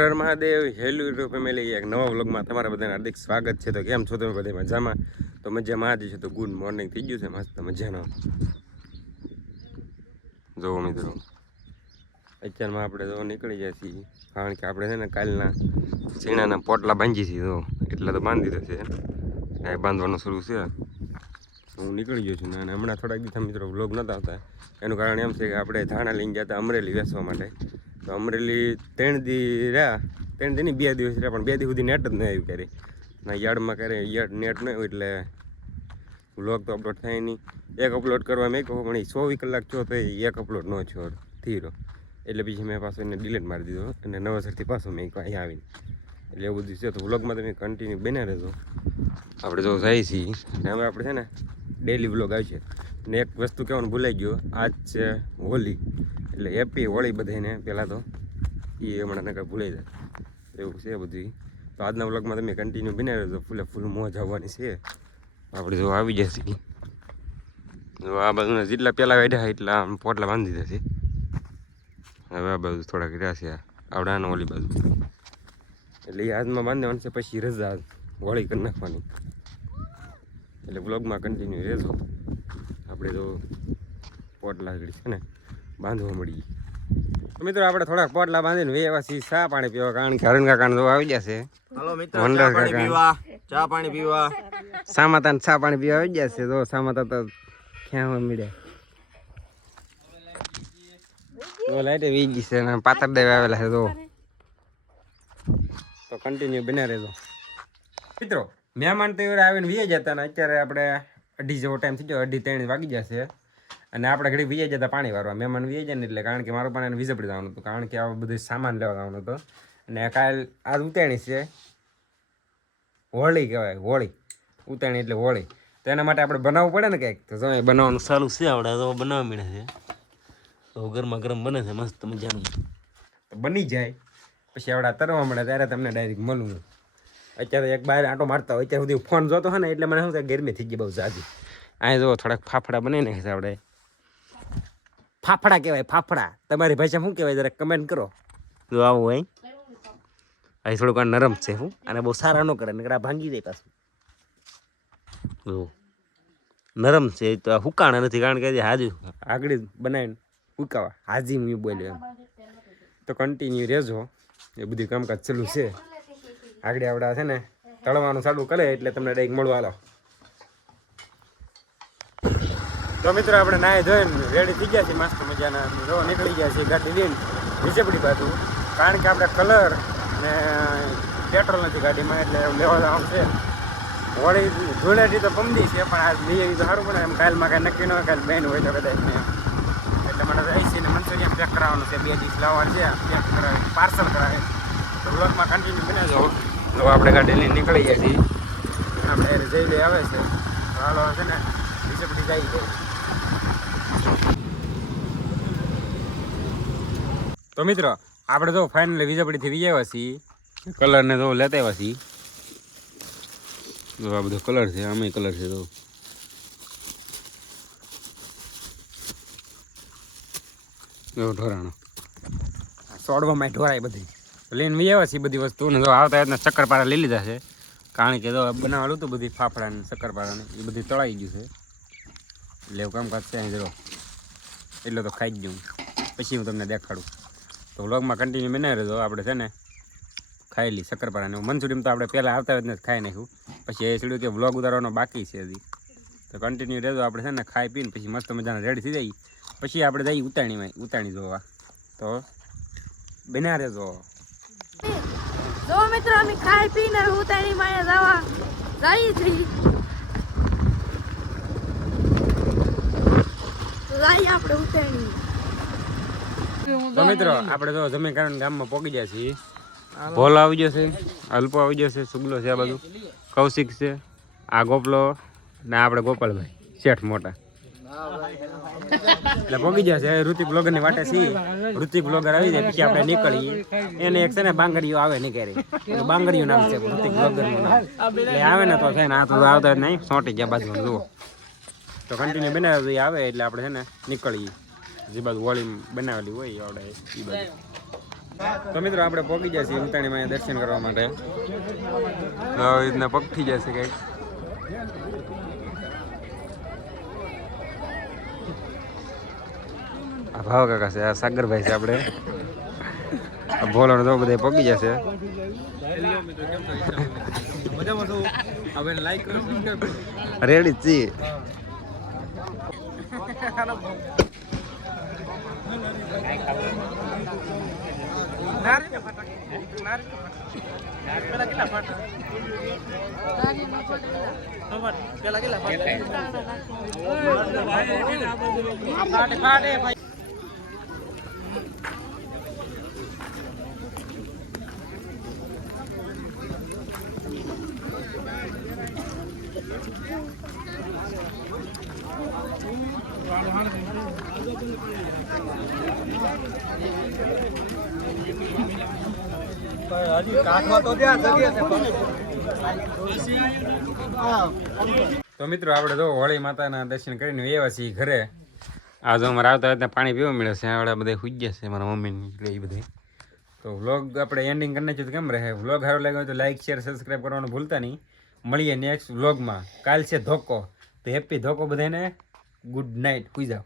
હર Mahadev. Hello YouTube family, એક નવા વ્લોગમાં તમારા બધાને હાર્દિક સ્વાગત છે. તો કેમ છો તમે બધા મજામાં? તો મજામાં જ છે. તો ગુડ મોર્નિંગ થઈ ગયું છે મસ્ત મજાનો. જોવો મિત્રો, અત્યારમાં આપણે તો નીકળી જાય છીએ, કારણ કે આપણે છે ને કાલના શીણાના પોટલા બાંધી છીએ. તો એટલે તો બાંધી દીધા છે, કાંઈ બાંધવાનું શરૂ છે. હું નીકળી ગયો છું અને હમણાં થોડાક દિવસ મિત્રો વ્લોગ નહોતા આવતા. એનું કારણ એમ છે કે આપણે ધાણા લઈને ગયા હતા અમરેલી વેચવા માટે. તો અમરેલી 3 દી રહ્યા, 3 દી નહીં 2 દિવસ રહ્યા, પણ 2 દી સુધી નેટ જ ન આવ્યું ક્યારે. ના યાર્ડમાં ક્યારે નેટ ન આવ્યું એટલે વ્લોગ તો અપલોડ થાય નહીં. એક અપલોડ કરવા મેં કહું, પણ એ 24 કલાક થયો તો એક અપલોડ ન થયો થયો. એટલે પછી મેં પાછો એને ડિલીટ મારી દીધો અને નવાસરથી પાછો મેં અહીંયા આવીને. એટલે એવું બધું છે. તો વ્લોગમાં તમે કન્ટિન્યુ બન્યા રહેજો. આપણે જો જઈએ છીએ અને હવે આપણે છે ને ડેલી વ્લોગ આવશે. ને એક વસ્તુ કહેવાનું ભૂલાઈ ગયો, આજ છે હોલી, એટલે હેપી હોળી બધાને. પહેલાં તો એ હમણાં નકર ભૂલાઈ જાય એવું છે બધું. તો આજના વ્લોગમાં તમે કન્ટિન્યુ બન્યા રહેજો. ફૂલે મોજ આવવાની છે. આપણે જો આવી જશે, જો આ બાજુના જેટલા પહેલાં વાઢ્યા એટલા પોટલા બાંધી દીધા છે. હવે આ બાજુ થોડાક રહ્યા છે, આવડાનો ઓલી બાજુ, એટલે એ આજમાં બાંધવાનું છે. પછી રજા હોળી કરી નાખવાની. એટલે વ્લોગમાં કન્ટિન્યુ રહેજો. આપણે તો પોટલા આગળ છે ને બાંધવા મળીએ. તો મિત્રો આપણે થોડાક પોટલા બાંધીને વ્યવસ્થિત ચા પાણી પીવા, કારણ કે હરણ કાકા જો આવી જશે. હાલો મિત્રો, ચા પાણી પીવા, ચા પાણી પીવા. સામાતા ચા પાણી પીવા આવી જશે. તો સામાતા તો ક્યાં મળ્યા તો લાઈટે વીજી છે ને પાતર દેવા આવેલા છે. તો કન્ટિન્યુ બન્યા રહેજો મિત્રો. મહેમાન તો આવીને વીએ જતા ને અત્યારે આપણે 2:30 જેવો ટાઈમ થઈ ગયો, 2:30-3 વાગી જશે. અને આપણે ઘડી વીએ જતા પાણી વારવા. મહેમાન વીએ જાય ને એટલે, કારણ કે મારું પણ વીજપડી જવાનું હતું, કારણ કે આ બધું સામાન લેવા જવાનું હતો. અને કાલ આજ ઉતાણી છે, હોળી કહેવાય, હોળી ઉતાણી એટલે હોળી. તો એના માટે આપણે બનાવવું પડે ને કંઈક. તો જો બનાવવાનું ચાલુ છે, આપણે તો બનાવવા મળે છે. તો ગરમા ગરમ બને છે મસ્ત મજાનું. તો બની જાય પછી આપણે તરવા મળે ત્યારે તમને ડાયરેક્ટ મળું. અત્યારે એક બહાર આંટો મારતા હોય અત્યાર સુધી ફોન જોતો હોય ને, એટલે મને શું થાય ગરમી થઈ ગઈ બહુ જાજી. અહીં જો થોડાક ફાફડા બને ને આપણે, ફાફડા કહેવાય, ફાફડા. તમારી ભાષા શું કહેવાય જરા કમેન્ટ કરો. જો આવું હોય અહીં થોડુંક આ નરમ છે હું, અને બહુ સારા ન કરે નકર આ ભાંગી દે પાછું. જો નરમ છે તો આ હુકાણા નથી, કારણ કે હાજુ આગળ બનાવીને હુકાવા હાજી હું બોલ્યો એમ. તો કન્ટિન્યુ રહેજો, એ બધું કામકાજ ચાલુ છે. આગળ આવડા છે ને તળવાનું ચાલુ કરે એટલે તમને ડાયરેક્ટ મળવા હાલો. તો મિત્રો આપણે નાહી ધોઈને રેડી થઈ ગયા છીએ મસ્ત મજાના. જો નીકળી ગયા છીએ ગાડી લઈને વિજયપડી બાજુ, કારણ કે આપણે કલર ને પેટ્રોલ નથી ગાડીમાં, એટલે લેવા જવાનું છે. હોળી ધૂળેટી તો પમદી છે, પણ આ લઈએ તો સારું પડે એમ. કાલમાં કાંઈ નક્કી ન હોય, કાલે બેન હોય તો કદાચ એટલે મને આઈસી ને મંચુરિયન પેક કરાવવાનું છે. 2 દિવસ લાવવાનું છે, પેક કરાવે પાર્સલ કરાવે. તો બ્લોગમાં કન્ટિન્યુ બને જાઓ. તો આપણે ગાડી લઈને નીકળી ગયા છીએ. આપણે જઈ લઈ આવે છે, હાલો છે ને વિજયપડી જઈ જાય. તો મિત્રો આપણે જો ફાઇનલી વિજયપડીથી વી આવ્યા છીએ. કલરને તો લેતા આવ્યા છીએ. જો આ બધો કલર છે, આમાં કલર છે. તો જો ઢોરાણો સોડવામાં ઢોરાય બધી લઈને વી આવ્યા છીએ બધી વસ્તુ. ને જો આવતા રીતના શક્કરપારા લઈ લીધા છે, કારણ કે જો બનાવેલું હતું બધી ફાફડા ને શક્કરપારાને એ બધી તળાઈ ગયું છે. એટલે એવું કામકાજ છે અહીં. જરો એટલો તો ખાઈ જ ગયું, પછી હું તમને દેખાડું. તો વ્લોગમાં કન્ટિન્યુ બનાવી રહેજો. આપણે છે ને ખાઈ શક્કરપારાને મંચુરિયન તો આપણે પહેલાં આવતા જ નથી ખાઈ નાખ્યું. પછી એ સીડ્યું કે વ્લોગ ઉતારવાનો બાકી છે હજી. તો કન્ટિન્યુ રહેજો. આપણે છે ને ખાઈ પીને પછી મસ્ત મજાના રેડી થઈ જાય, પછી આપણે જઈએ ઉતાણી જોવા. તો બન્યા રહેજો. જો મિત્રો અમે ખાઈ પીને ઉતાણી માં જવા જઈએ છીએ. આપણે ઉતાણી. તો મિત્રો આપણે તો જમીન કારણ ગામમાં પહોંચી ગયા છીએ. ભોલો આવી જશે, અલ્પો આવી જશે, સુગલો છે, આ બાજુ કૌશિક છે, આ ગોપલો ને આપણે ગોપાલભાઈ શેઠ મોટા. એટલે પહોંચી જશે. ઋતિક બ્લોગર ની વાટે છીએ. ઋતિક બ્લોગર આવી જાય પછી આપણે નીકળીએ. એને એક છે ને બાંગડીઓ આવે નીકળે, બાંગડીયું નામ છે ઋતિક બ્લોગર નું નામ. એટલે આવે ને તો છે ને આ તો આવતા નહીં સોંટી ગયા બાજુ જુઓ. તો કન્ટિન્યુ બનાવી આવે એટલે આપણે છે ને નીકળીએ. જે બાજુ હોળી બનાવેલી હોય આવડે એ બાજુ. તો મિત્રો આપણે પહોંચી ગયા છીએ ઉતાણીમાં દર્શન કરવા માટે. તો આવી રીતના પગથી જશે કંઈક. આ ભાવ કાકા છે, આ સાગરભાઈ છે આપણે. આ ભોલાનો તો બધા પગી જશે. રેડી છી. તો મિત્રો આપણે તો હોળી માતાના દર્શન કરીને એવા છીએ ઘરે. આ જો અમારે આવતા આવતા પાણી પીવા મળે છે. આવડા બધા સુઈ ગયા છે મારા મમ્મી એટલે એ બધે. તો વ્લોગ આપણે એન્ડિંગ કરી નાખ્યું તો કેમ રહે? વ્લોગ સારો લાગ્યો તો લાઈક શેર સબસ્ક્રાઈબ કરવાનું ભૂલતા નહીં. મળીએ નેક્સ્ટ વ્લોગમાં. કાલ છે ધોકો. તો હેપી ધોકો બધાને. Good night. સુઈ જાઓ.